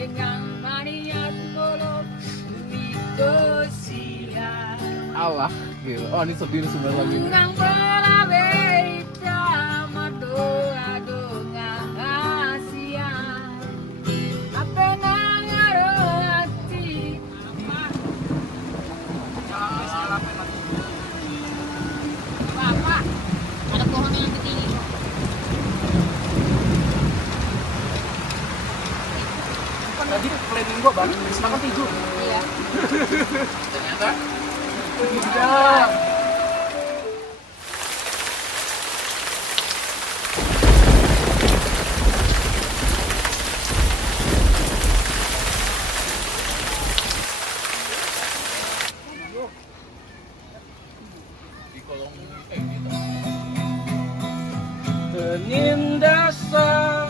Ingkang maniat kula miko silang. Allah, gila. Oh ini sedih sebenarnya lagi. Nang pelawe doa doa ngasian. Apa nang aro hati. Apa? Ada pohon yang tinggi. Tadi planning gua baru makan tidur. Iya. Ternyata tidak. Di kolong gitu. Penindasan.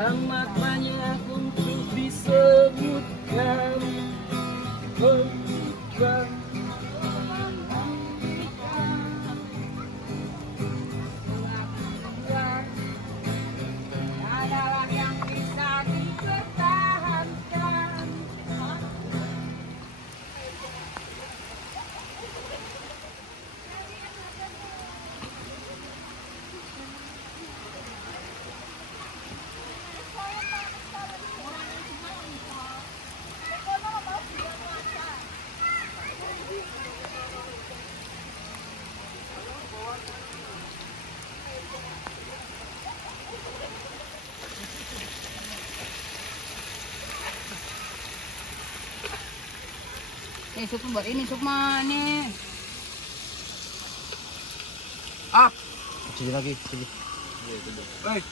Amat banyak untuk disebutkan. Bukan. Adalah yang bisa dipertahankan. Sup buat ini sup mana? Up. Sini lagi, sini. Hei,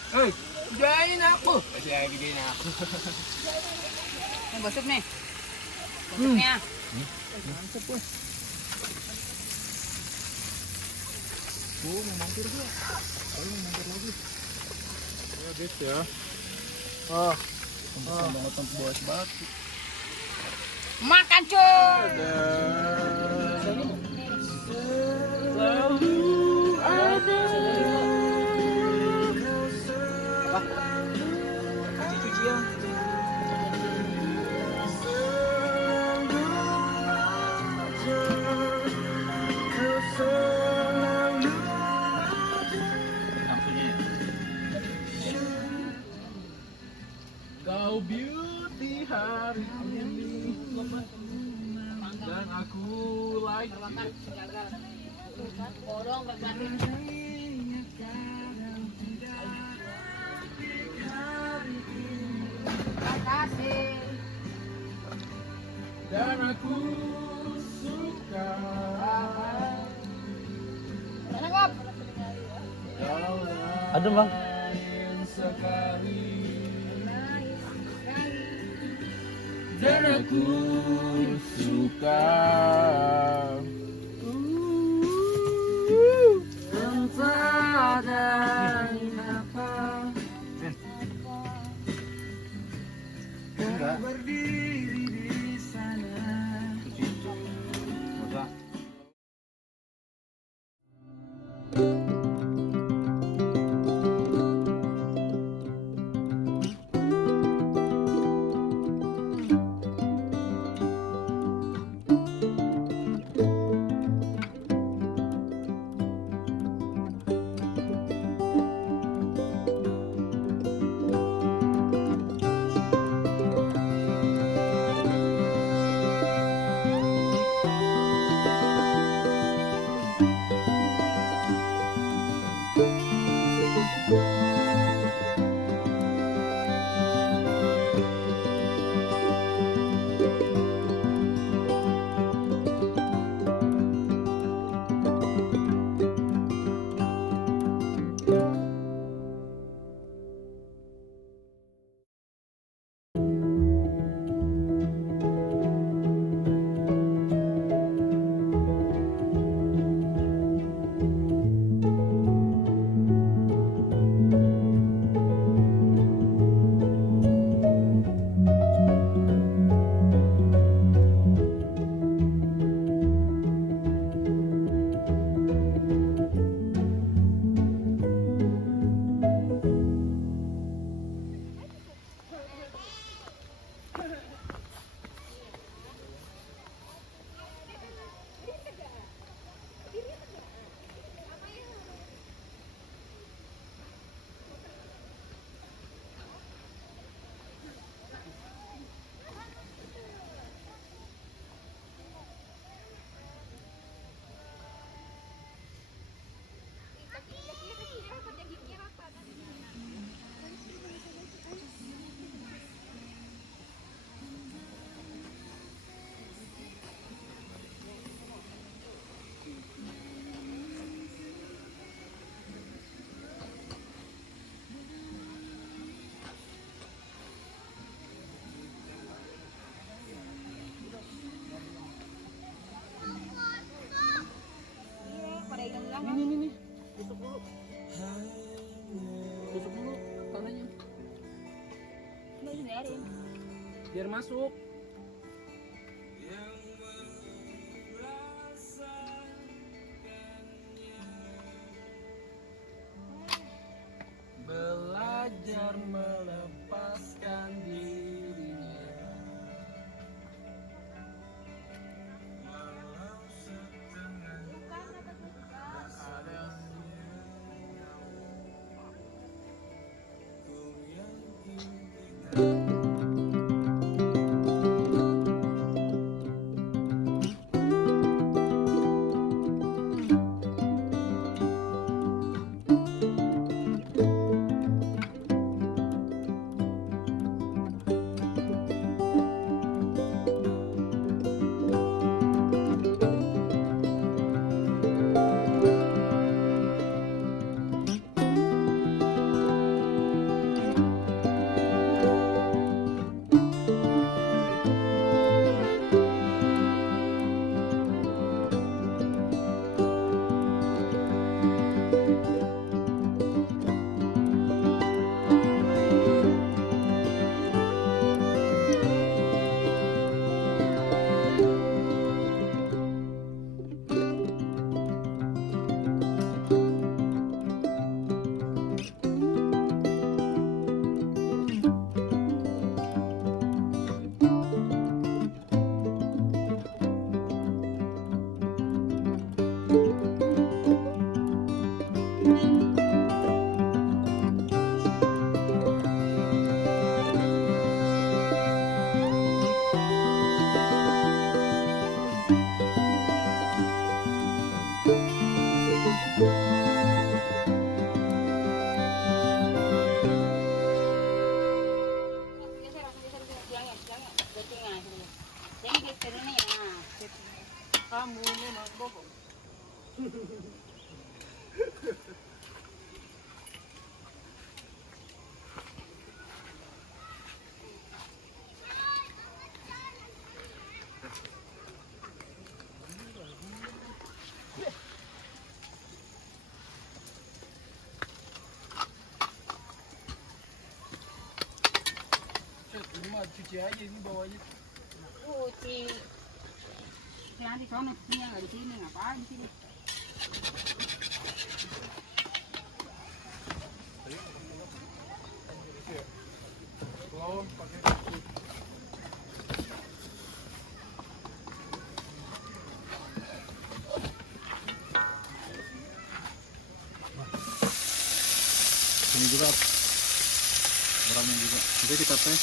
jain aku. Saya gedein aku. Ini buat sup nih. Supnya. Mantap weh. Mau mampir gua. Ayo mampir lagi. Ya guys ya. Banget tempat buat batu. Makan cuy. Selalu ada. Apa? Cuci-cucian. Kau beauty hari ini dan aku like Borong berganti. Makasih. dan aku suka Nangkap. kau Adem bang. lain sekali dan aku suka entah dari apa kau berdiri di sana. biar masuk. Belajar melepaskan dirinya. Kamu memang bohong. Ini mah cuci aja ini bawahnya. Cuci. Yang di sana, ini nggak di sini, ngapain sini? Kalau pakai Ini juga orangnya juga. Nanti kita tes.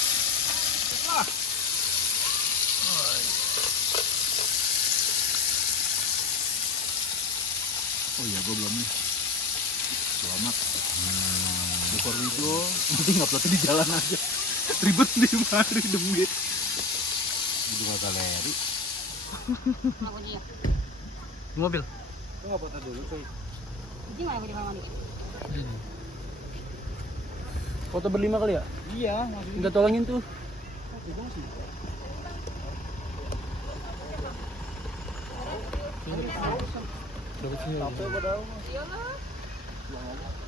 Oh iya, gue belum nih. Selamat. Bukor video. Nanti nguploadnya di jalan aja. Ribet di mari demi. Itu juga galeri. Apa dia? Mobil. itu nggak foto dulu tuh. Ini mana di mana nih? Foto berlima kali ya? Iya, maksudnya. Enggak tolongin tuh. Capek padahal. Iyalah.